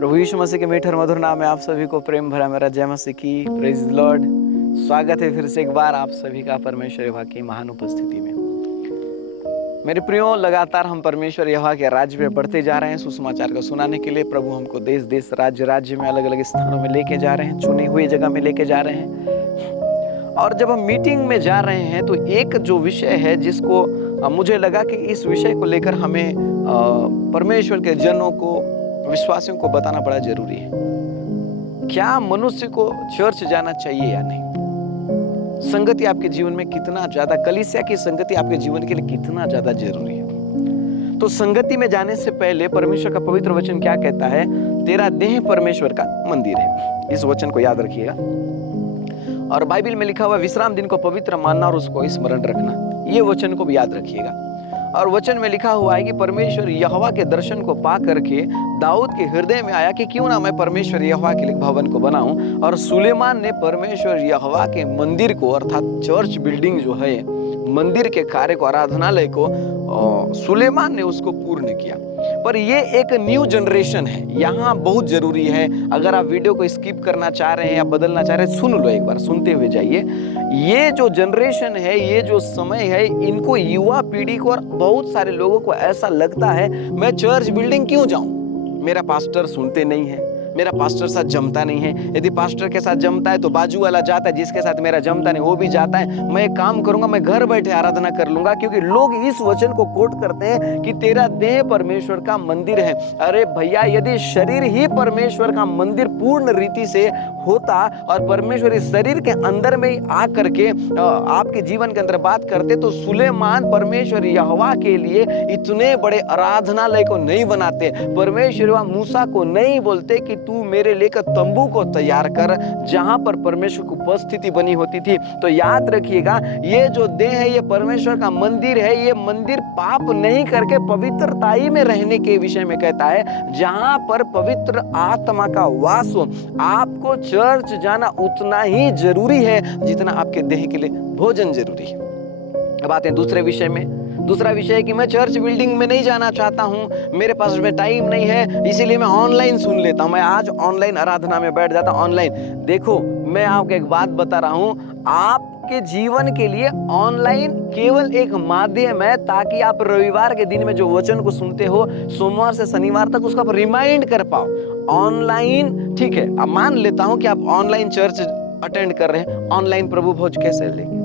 प्रभु यीशु मसीह के मीठे और मधुर नाम में आप सभी को प्रेम भरा मेरा जय मसीह की प्रेज लॉर्ड। स्वागत है फिर से एक बार आप सभी का परमेश्वर यहोवा की महान उपस्थिति में। मेरे प्रियो, लगातार हम परमेश्वर यहोवा के राज्य में बढ़ते जा रहे हैं। सुसमाचार को सुनाने के लिए प्रभु हमको देश देश राज्य में अलग अलग स्थानों में लेके जा रहे हैं, चुनी हुई जगह में लेके जा रहे हैं। और जब हम मीटिंग में जा रहे हैं तो एक जो विषय है जिसको मुझे लगा कि इस विषय को लेकर हमें परमेश्वर के जनों को, विश्वासियों को बताना बड़ा जरूरी है। क्या मनुष्य को चर्च जाना चाहिए या नहीं? संगति आपके जीवन में कितना ज्यादा, कलीसिया की संगति आपके जीवन के लिए कितना ज्यादा जरूरी है। तो संगति में जाने से पहले परमेश्वर का पवित्र वचन क्या कहता है? तेरा देह परमेश्वर का मंदिर है। इस वचन को याद रखिएगा। और बाइबल में लिखा हुआ विश्राम दिन को पवित्र मानना और उसको स्मरण रखना, ये वचन को भी याद रखिएगा। और वचन में लिखा हुआ है कि परमेश्वर यहोवा के दर्शन को पा करके दाऊद के हृदय में आया कि क्यों ना मैं परमेश्वर यहोवा के लिए भवन को बनाऊं। और सुलेमान ने परमेश्वर यहोवा के मंदिर को, अर्थात चर्च बिल्डिंग जो है, मंदिर के कार्य को, आराधनालय को सुलेमान ने उसको पूर्ण किया। पर ये एक न्यू जनरेशन है, यहाँ बहुत जरूरी है। अगर आप वीडियो को स्किप करना चाह रहे हैं या बदलना चाह रहे हैं, सुन लो, एक बार सुनते हुए जाइए। ये जो जनरेशन है, ये जो समय है, इनको, युवा पीढ़ी को और बहुत सारे लोगों को ऐसा लगता है मैं चर्च बिल्डिंग क्यों जाऊं, मेरा पास्टर सुनते नहीं है, मेरा पास्टर साथ जमता नहीं है। यदि पास्टर के साथ जमता है तो बाजू वाला जाता है, जिसके साथ मेरा जमता नहीं वो भी जाता है। मैं एक काम करूंगा, मैं घर बैठे आराधना कर लूंगा, क्योंकि लोग इस वचन को कोट करते हैं कि तेरा देह परमेश्वर का मंदिर है। अरे भैया, यदि शरीर ही परमेश्वर का मंदिर पूर्ण रीति से होता और परमेश्वर इस शरीर के अंदर में ही आ करके आपके जीवन के अंदर बात करते, तो सुलेमान परमेश्वर यहोवा के लिए इतने बड़े आराधनालय को नहीं बनाते। परमेश्वर मूसा को नहीं बोलते कि तू मेरे लिए तंबू को तैयार कर, जहां पर परमेश्वर की उपस्थिति बनी होती थी। तो याद रखिएगा, ये जो देह है ये परमेश्वर का मंदिर है। ये मंदिर पाप नहीं करके पवित्रताई में रहने के विषय में कहता है, जहां पर पवित्र आत्मा का वास हो। आपको चर्च जाना उतना ही जरूरी है जितना आपके देह के लिए भोजन जरूरी है। अब आते हैं दूसरे विषय में। दूसरा विषय है कि मैं चर्च बिल्डिंग में नहीं जाना चाहता हूं, मेरे पास में टाइम नहीं है, इसीलिए मैं ऑनलाइन सुन लेता हूं, मैं आज ऑनलाइन आराधना में बैठ जाता हूं। ऑनलाइन देखो, मैं आपको एक बात बता रहा हूं, आपके जीवन के लिए ऑनलाइन केवल एक माध्यम है, ताकि आप रविवार के दिन में जो वचन को सुनते हो, सोमवार से शनिवार तक उसका आप रिमाइंड कर पाओ। ऑनलाइन ठीक है, अब मान लेता हूं कि आप ऑनलाइन चर्च अटेंड कर रहे हैं, ऑनलाइन प्रभु भोज कैसे लेंगे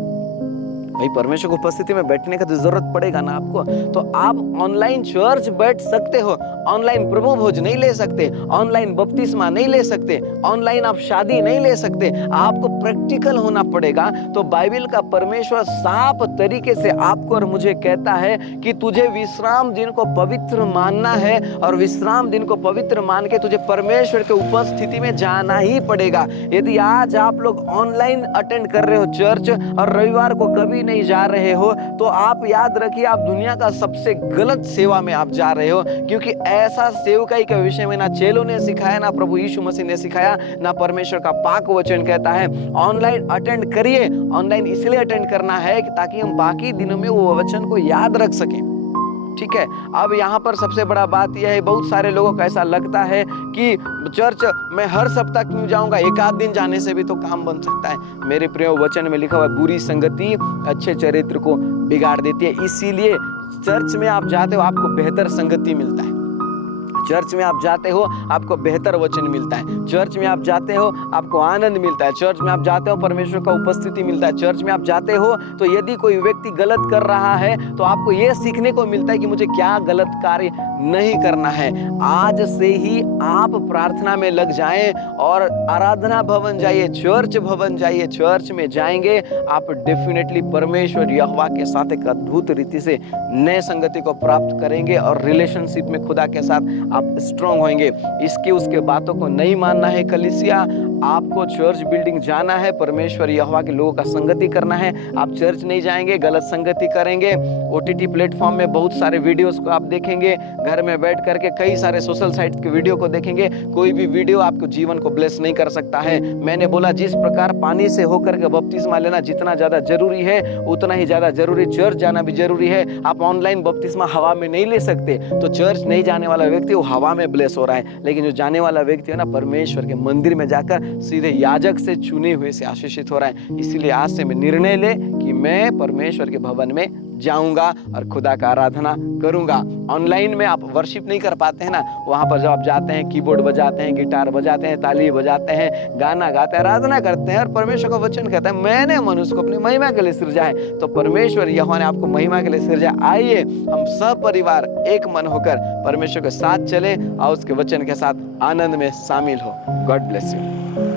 भाई? परमेश्वर की उपस्थिति में बैठने का तो जरूरत पड़ेगा ना आपको। तो आप ऑनलाइन चर्च बैठ सकते हो, ऑनलाइन प्रभु भोज नहीं ले सकते, ऑनलाइन बपतिस्मा नहीं ले सकते, ऑनलाइन आप शादी नहीं ले सकते, आपको प्रैक्टिकल होना पड़ेगा। तो बाइबल का परमेश्वर साफ तरीके से आपको और मुझे कहता है कि तुझे विश्राम दिन को पवित्र मानना है, और विश्राम दिन को पवित्र मान के तुझे परमेश्वर के उपस्थिति में जाना ही पड़ेगा। यदि आज आप लोग ऑनलाइन अटेंड कर रहे हो चर्च और रविवार को कभी नहीं जा रहे हो, तो आप याद रखिए, आप दुनिया का सबसे गलत सेवा में आप जा रहे हो। क्योंकि ऐसा सेवकाई के विषय में ना चेलों ने सिखाया, ना प्रभु यीशु मसीह ने सिखाया, ना परमेश्वर का पाक वचन कहता है। ऑनलाइन अटेंड करिए, ऑनलाइन इसलिए अटेंड करना है कि ताकि हम बाकी दिनों में वो वचन को याद रख सकें। ठीक है। अब यहाँ पर सबसे बड़ा बात यह है, बहुत सारे लोगों को ऐसा लगता है कि चर्च में हर सप्ताह क्यों जाऊंगा, एक आध दिन जाने से भी तो काम बन सकता है। मेरे प्रिय, वचन में लिखा हुआ है, बुरी संगति अच्छे चरित्र को बिगाड़ देती है। इसीलिए चर्च में आप जाते हो, आपको बेहतर संगति मिलता है। चर्च में आप जाते हो, आपको बेहतर वचन मिलता है। चर्च में आप जाते हो, आपको आनंद मिलता है। चर्च में आप जाते हो, परमेश्वर का उपस्थिति मिलता है। चर्च में आप जाते हो तो यदि कोई व्यक्ति गलत कर रहा है तो आपको यह सीखने को मिलता है कि मुझे क्या गलत कार्य नहीं करना है। आज से ही आप प्रार्थना में लग जाएं और आराधना भवन जाइए, चर्च भवन जाइए। चर्च में जाएंगे, आप डेफिनेटली परमेश्वर यहोवा के साथ एक अद्भुत रीति से नए संगति को प्राप्त करेंगे और रिलेशनशिप में खुदा के साथ आप स्ट्रांग होंगे। इसकी उसके बातों को नहीं मानना है कलीसिया। आपको चर्च बिल्डिंग जाना है, परमेश्वर यहोवा के लोगों का संगति करना है। आप चर्च नहीं जाएंगे, गलत संगति करेंगे, OTT प्लेटफॉर्म में बहुत सारे वीडियोस को आप देखेंगे, घर में बैठ करके कई सारे सोशल साइट के वीडियो को देखेंगे, कोई भी वीडियो आपको जीवन को ब्लेस नहीं कर सकता है। मैंने बोला जिस प्रकार पानी से होकर के बपतिस्मा लेना जितना ज्यादा जरूरी है, उतना ही ज्यादा जरूरी चर्च जाना भी जरूरी है। आप ऑनलाइन बपतिस्मा हवा में नहीं ले सकते, तो चर्च नहीं जाने वाला व्यक्ति वो हवा में ब्लेस हो रहा है, लेकिन जो जाने वाला व्यक्ति है ना, परमेश्वर के मंदिर में जाकर सीधे याजक से चुने हुए से आशीषित हो रहा है। इसीलिए आज से मैं निर्णय ले कि मैं परमेश्वर के भवन में जाऊंगा और खुदा का आराधना करूंगा। ऑनलाइन में आप वर्शिप नहीं कर पाते हैं ना, वहां पर जब आप जाते हैं, कीबोर्ड बजाते हैं, गिटार बजाते हैं, ताली बजाते हैं, गाना गाते हैं, आराधना करते हैं, और परमेश्वर का वचन कहता है मैंने मनुष्य को अपनी महिमा के लिए सृजा है। तो परमेश्वर यहोवा ने आपको महिमा के लिए सृजा। आइए हम सब परिवार एक मन होकर परमेश्वर के साथ चले और उसके वचन के साथ आनंद में शामिल हो। God bless you.